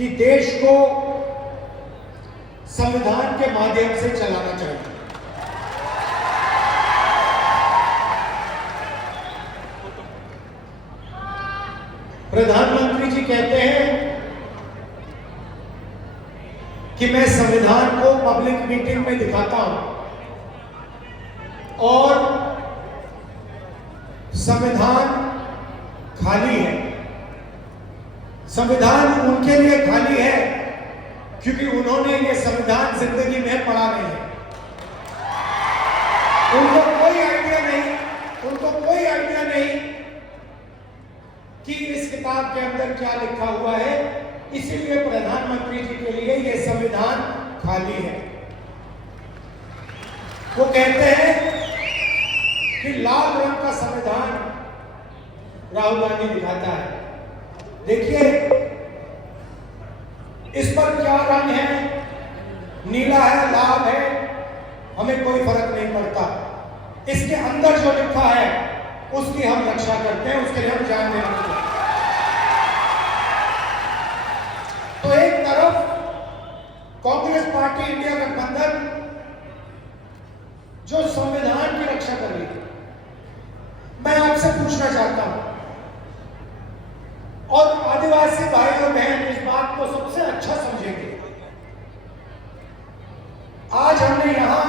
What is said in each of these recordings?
कि देश को संविधान के माध्यम से चलाना चाहिए। प्रधानमंत्री जी कहते हैं कि मैं संविधान को पब्लिक मीटिंग में दिखाता हूं और संविधान खाली है। संविधान उनके लिए खाली है क्योंकि उन्होंने ये संविधान जिंदगी में पढ़ा नहीं है। उनको कोई आइडिया नहीं कि इस किताब के अंदर क्या लिखा हुआ है। इसीलिए प्रधानमंत्री जी के लिए यह संविधान खाली है। वो कहते हैं कि लाल रंग का संविधान राहुल गांधी दिखाता है। देखिए इस पर क्या रंग है, नीला है, लाल है, हमें कोई फर्क नहीं पड़ता। इसके अंदर जो लिखा है उसकी हम रक्षा करते हैं, उसके लिए हम जान देते हैं। तो एक तरफ कांग्रेस पार्टी इंडिया गठबंधन जो संविधान की रक्षा कर रही है, मैं आपसे पूछना चाहता हूं और आदिवासी भाई और बहन इस बात को सबसे अच्छा समझेंगे। आज हमने यहां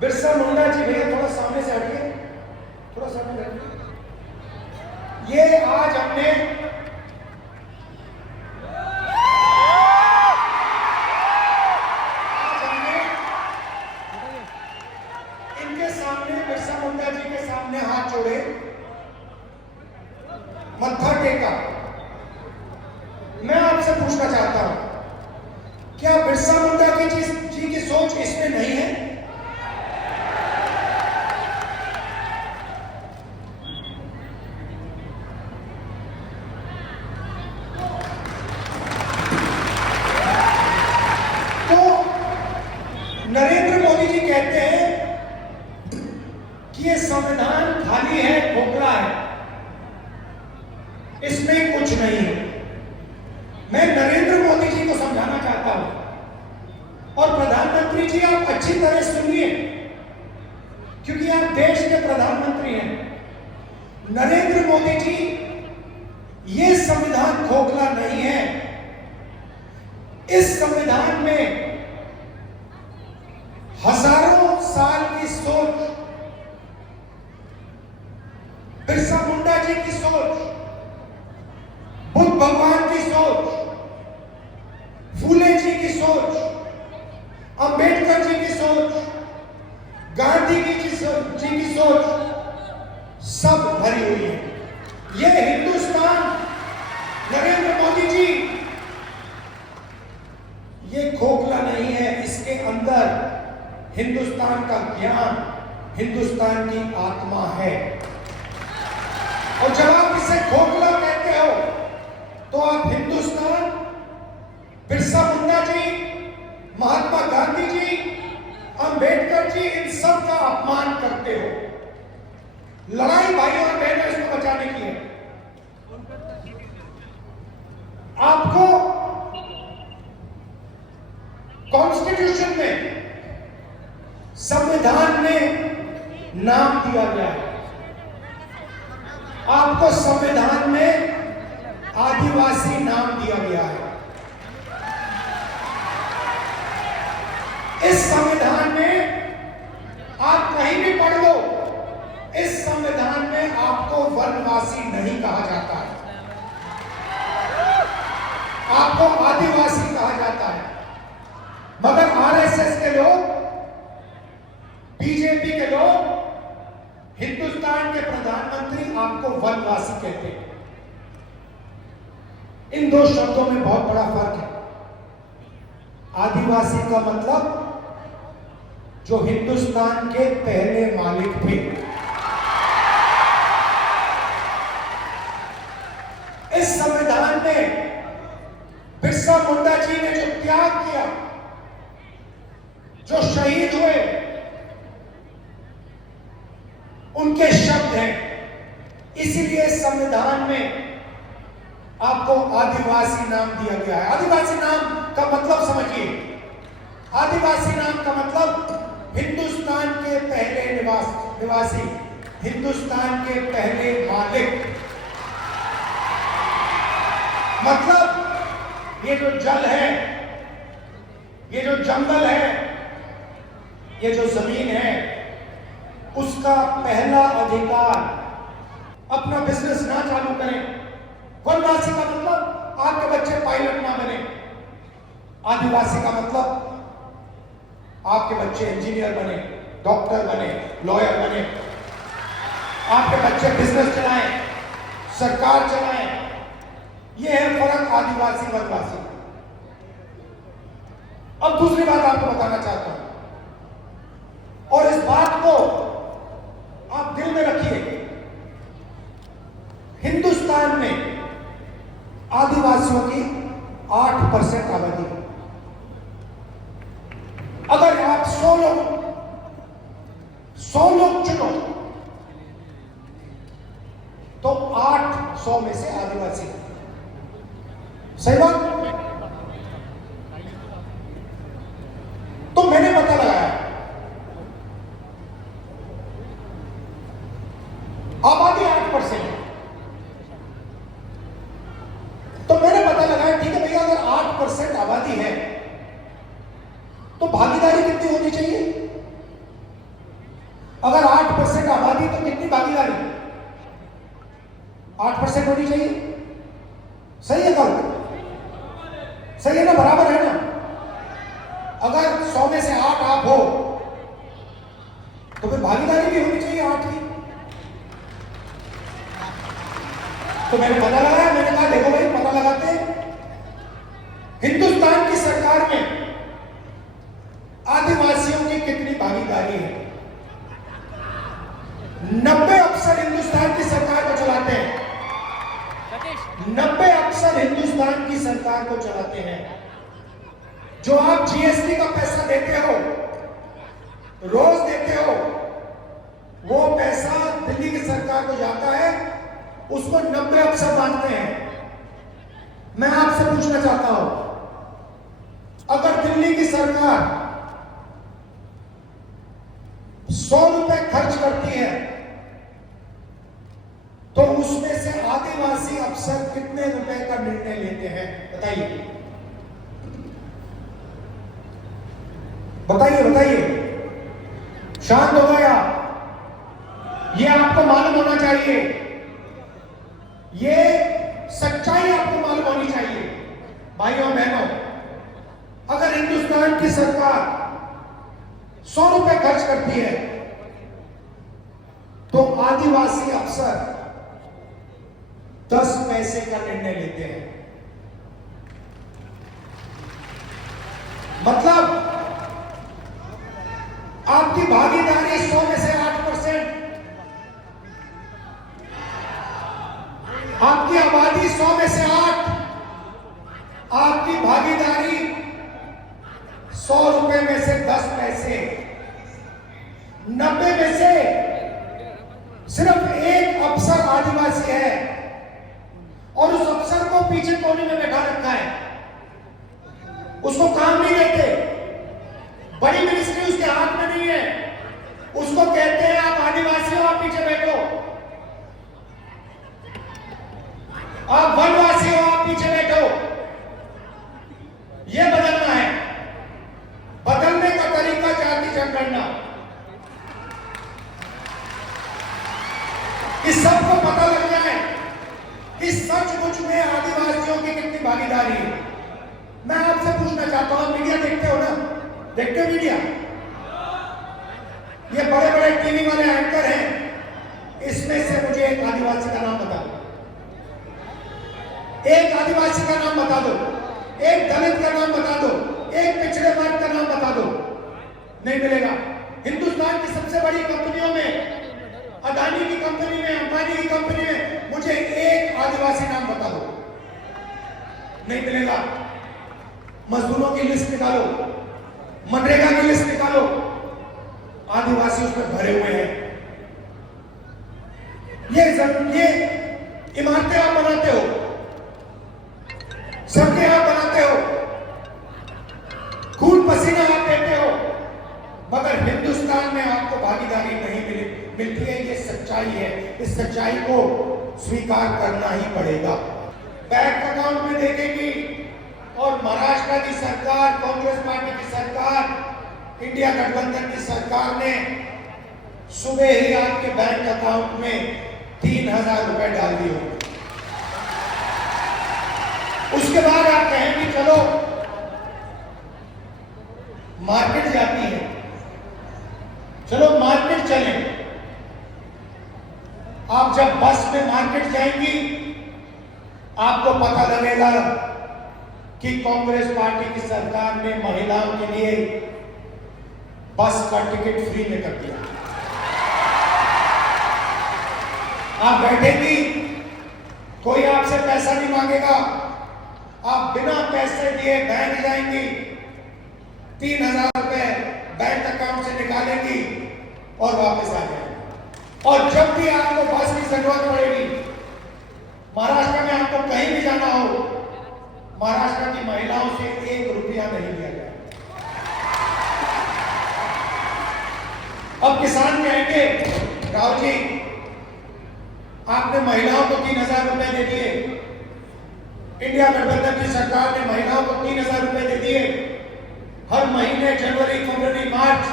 बिरसा मुंडा जी, भैया थोड़ा सामने से हटिए, थोड़ा सामने हटिए। ये आज हमने इनके सामने, बिरसा मुंडा जी के सामने हाथ जोड़े, मत्था टेका। मैं आपसे पूछना चाहता हूं, क्या बिरसा मुंडा जी की सोच इसमें नहीं है? तो नरेंद्र मोदी जी कहते हैं कि यह संविधान खाली है, खोखला है, इसमें कुछ नहीं है। मैं नरेंद्र मोदी जी को समझाना चाहता हूं और प्रधानमंत्री जी आप अच्छी तरह सुनिए क्योंकि आप देश के प्रधानमंत्री हैं। नरेंद्र मोदी जी, ये संविधान खोखला नहीं है। इस संविधान में हजारों साल की सोच, बिरसा मुंडा जी की सोच, बुद्ध भगवान की सोच, फूले जी की सोच, अंबेडकर जी की सोच, गांधी जी की सोच सब भरी हुई है। यह हिंदुस्तान, नरेंद्र मोदी जी, ये खोखला नहीं है। इसके अंदर हिंदुस्तान का ज्ञान, हिंदुस्तान की आत्मा है। और जब आप इसे खोखला कहते हो तो आप हिंदुस्तान, बिरसा मुंडा जी, महात्मा गांधी जी, अंबेडकर जी, इन सब का अपमान करते हो। लड़ाई भाइयों और बहनों इसको बचाने की है। आपको कॉन्स्टिट्यूशन में, संविधान में नाम दिया गया है। आपको संविधान में आदिवासी नाम दिया गया है। इस संविधान में आप कहीं भी पढ़ लो, इस संविधान में आपको वनवासी नहीं कहा जाता है, आपको आदिवासी कहा जाता है। मगर आरएसएस के लोग, बीजेपी के लोग, हिंदुस्तान के प्रधानमंत्री आपको वनवासी कहते हैं। इन दो शब्दों में बहुत बड़ा फर्क है। आदिवासी का मतलब जो हिंदुस्तान के पहले मालिक थे। इस संविधान में बिरसा मुंडा जी ने जो त्याग किया, जो शहीद हुए, उनके शब्द हैं। इसीलिए संविधान में आपको आदिवासी नाम दिया गया है। आदिवासी नाम का मतलब समझिए। आदिवासी नाम का मतलब हिंदुस्तान के पहले निवासी, हिंदुस्तान के पहले मालिक। मतलब ये जो जल है, ये जो जंगल है, ये जो जमीन है, उसका पहला अधिकार अपना बिजनेस ना चालू करें। वनवासी का मतलब आपके बच्चे पायलट ना बने। आदिवासी का मतलब आपके बच्चे इंजीनियर बने, डॉक्टर बने, लॉयर बने, आपके बच्चे बिजनेस चलाएं, सरकार चलाएं। यह है फर्क आदिवासी वनवासी। अब दूसरी बात आपको बताना चाहता हूं, और इस बात को आप दिल में रखिए। हिंदुस्तान में आदिवासियों की 8% आबादी है। अगर आप 100 लोग चुनो तो 800 में से आदिवासी है। सही बात? तो मैंने पता लगाया, आबादी 8% है। तो मैंने पता लगाया, ठीक है भैया, अगर 8% आबादी है तो भागीदारी कितनी होनी चाहिए? अगर 8% आबादी तो कितनी भागीदारी? 8% होनी चाहिए। सही है गलत? सही है ना? बराबर है ना? अगर 100 में से 8 आप हो तो फिर भागीदारी भी होनी चाहिए 8 की। तो मैंने पता लगाया, मैंने कहा देखो भाई, पता लगाते हैं। हिंदुस्तान की सरकार में आदिवासियों की कितनी भागीदारी है? 90 अफसर हिंदुस्तान की सरकार को चलाते हैं। 90 अफसर हिंदुस्तान की सरकार को चलाते हैं। जो आप जीएसटी का पैसा देते हो, रोज देते हो, वो पैसा दिल्ली की सरकार को जाता है, उसको 90 अफसर बांटते हैं। मैं आपसे पूछना चाहता हूं, अगर दिल्ली की सरकार 100 रुपए खर्च करती है तो उसमें से आदिवासी अफसर कितने रुपए का निर्णय लेते हैं? बताइए बताइए बताइए। शांत हो गया? ये आपको मालूम होना चाहिए, ये सच्चाई आपको मालूम होनी चाहिए। भाइयों बहनों, अगर हिंदुस्तान की सरकार 100 रुपए खर्च करती है तो आदिवासी अफसर 10 पैसे का निर्णय लेते हैं। मतलब आपकी भागीदारी 100 में से 8%, आपकी आबादी 100 में से 8, आपकी भागीदारी 100 रुपए में से 10 पैसे, 90 में से सिर्फ एक अफसर आदिवासी है और उस अफसर को पीछे कोने में बैठा रखा है, उसको काम नहीं देते। बड़ी मिनिस्ट्री उसके हाथ में नहीं है, उसको कहते हैं आप आदिवासी हो, आप पीछे बैठो, आप वनवासी हो, आप पीछे बैठो। यह बदलना है। बदलने का तरीका जाति जनगणना, कि सबको पता लग जाए कि सचमुच में आदिवासियों की कितनी भागीदारी है। मैं आपसे पूछना चाहता हूं, मीडिया देखते हो ना? देखते हो मीडिया? ये बड़े बड़े टीवी वाले एंकर हैं, इसमें से मुझे एक आदिवासी का नाम बता दो, एक आदिवासी का नाम बता दो, एक दलित का नाम बता दो, एक पिछड़े वर्ग का नाम बता दो। नहीं मिलेगा। हिंदुस्तान की सबसे बड़ी कंपनियों में, अदानी की कंपनी में, अंबानी की कंपनी में, मुझे एक आदिवासी नाम बता दो। नहीं मिलेगा। मजदूरों की लिस्ट निकालो, मनरेगा की लिस्ट निकालो, आदिवासी उसमें भरे हुए हैं। ये इमारतें आप बनाते हो, सबके यहां बनाते हो, खून पसीना आप देते हो, मगर हिंदुस्तान में आपको भागीदारी नहीं मिलती है। ये सच्चाई है, इस सच्चाई को स्वीकार करना ही पड़ेगा। बैंक अकाउंट में देखेगी और महाराष्ट्र की सरकार, कांग्रेस पार्टी की सरकार, इंडिया गठबंधन की सरकार ने सुबह ही आपके बैंक अकाउंट में 3,000 रुपए डाल दिए। उसके बाद आप कहेंगे चलो मार्केट जाती है, चलो मार्केट चलें। आप जब बस में मार्केट जाएंगी आपको पता लगेगा कि कांग्रेस पार्टी की सरकार ने महिलाओं के लिए बस का टिकट फ्री में कर दिया। आप बैठेंगी, कोई आपसे पैसा नहीं मांगेगा, आप बिना पैसे दिए बैंक जाएंगी, 3,000 रुपए बैंक अकाउंट से निकालेंगी और वापस आ जाएंगी। और जब भी आपको बस की जरूरत पड़ेगी, महाराष्ट्र में आपको कहीं भी जाना हो, महाराष्ट्र की महिलाओं से 1 रुपया नहीं लिया जाए। अब किसान कहेंगे राहुल जी आपने महिलाओं को 3,000 रुपए दे दिए, इंडिया गठबंधन की सरकार ने महिलाओं को 3,000 रुपए दे दिए, हर महीने जनवरी, फरवरी, मार्च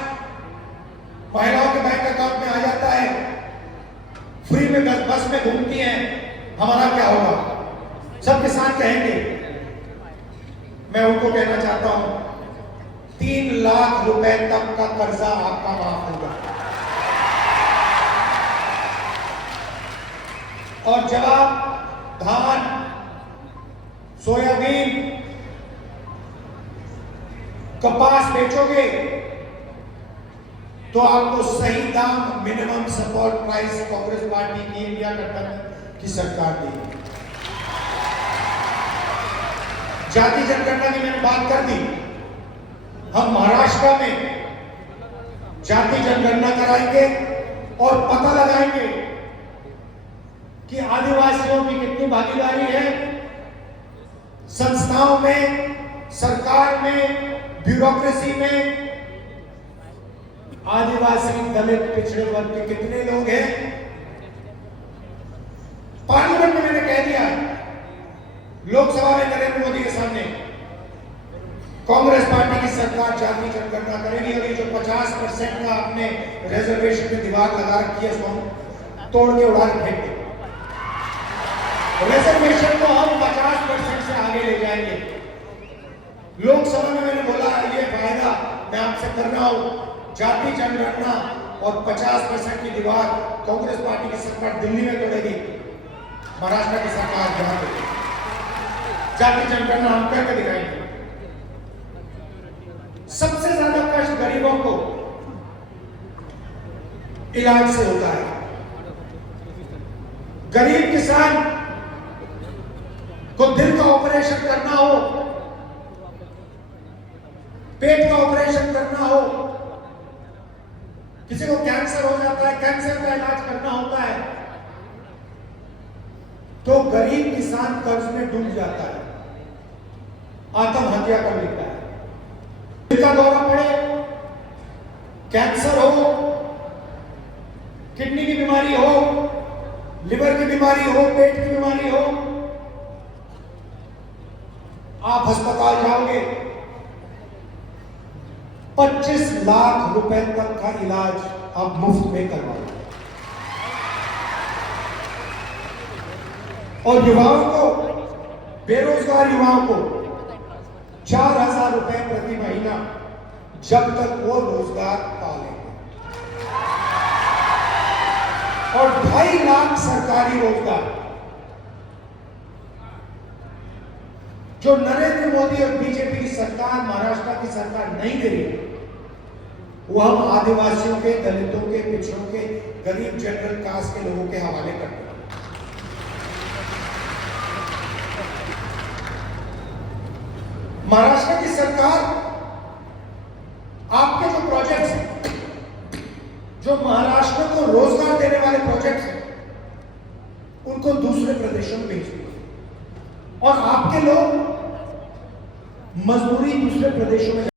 महिलाओं के बैंक अकाउंट में आ जाता है, फ्री में बस में घूमती हैं, हमारा क्या होगा? सब किसान कहेंगे। मैं उनको कहना चाहता हूं 3 लाख रुपए तक का कर्जा आपका माफ होगा। और जब आप धान, सोयाबीन, कपास बेचोगे तो आपको सही दाम, minimum support price Congress party की, इंडिया गठबंधन की सरकार देगी। जाति जनगणना की मैंने बात कर दी, हम महाराष्ट्र में जाति जनगणना कराएंगे और पता लगाएंगे कि आदिवासियों की कितनी भागीदारी है संस्थाओं में, सरकार में, ब्यूरोक्रेसी में। आदिवासी, दलित, पिछड़े वर्ग के कितने लोग हैं? पार्लियामेंट में मैंने कह दिया, लोकसभा में नरेंद्र मोदी के सामने कांग्रेस पार्टी की सरकार जाति जनगणना करेगी और ये जो 50% का आपने रिजर्वेशन में दीवार लगा रखी है उसको तोड़ के उड़ा के फेंक दे। रिजर्वेशन को हम 50% से आगे ले जाएंगे। लोकसभा में मैंने बोला ये फायदा मैं आपसे कर रहा हूं, जाति जनगणना और 50% की दीवार कांग्रेस पार्टी की सरकार दिल्ली में तोड़ेगी, महाराष्ट्र की सरकार यहां तोड़ेगी। जाति जनगणना हम करके दिखाएंगे। सबसे ज्यादा कष्ट गरीबों को इलाज से होता है। गरीब किसान को दिल का ऑपरेशन करना हो, पेट का ऑपरेशन करना हो, किसी को कैंसर हो जाता है, कैंसर का इलाज करना होता है, तो गरीब किसान कर्ज में डूब जाता है, आत्महत्या कर लेता है। दिल का दौरा पड़े, कैंसर हो, किडनी की बीमारी हो, लिवर की बीमारी हो, पेट की बीमारी हो, आप अस्पताल जाओगे, 25 लाख रुपए तक का इलाज आप मुफ्त में करवाओगे। और युवाओं को, बेरोजगार युवाओं को 4,000 रुपए प्रति महीना जब तक वो रोजगार पा लेंगे, और 2.5 लाख सरकारी रोजगार जो नरेंद्र मोदी और बीजेपी की सरकार, महाराष्ट्र की सरकार नहीं दे रही, वो हम आदिवासियों के, दलितों के, पिछड़ों के, गरीब जनरल कास्ट के लोगों के हवाले करते हैं। महाराष्ट्र की सरकार आपके जो प्रोजेक्ट्स हैं, जो महाराष्ट्र को रोजगार देने वाले प्रोजेक्ट्स हैं, उनको दूसरे प्रदेशों में भेजती है, और आपके लोग मजदूरी दूसरे प्रदेशों में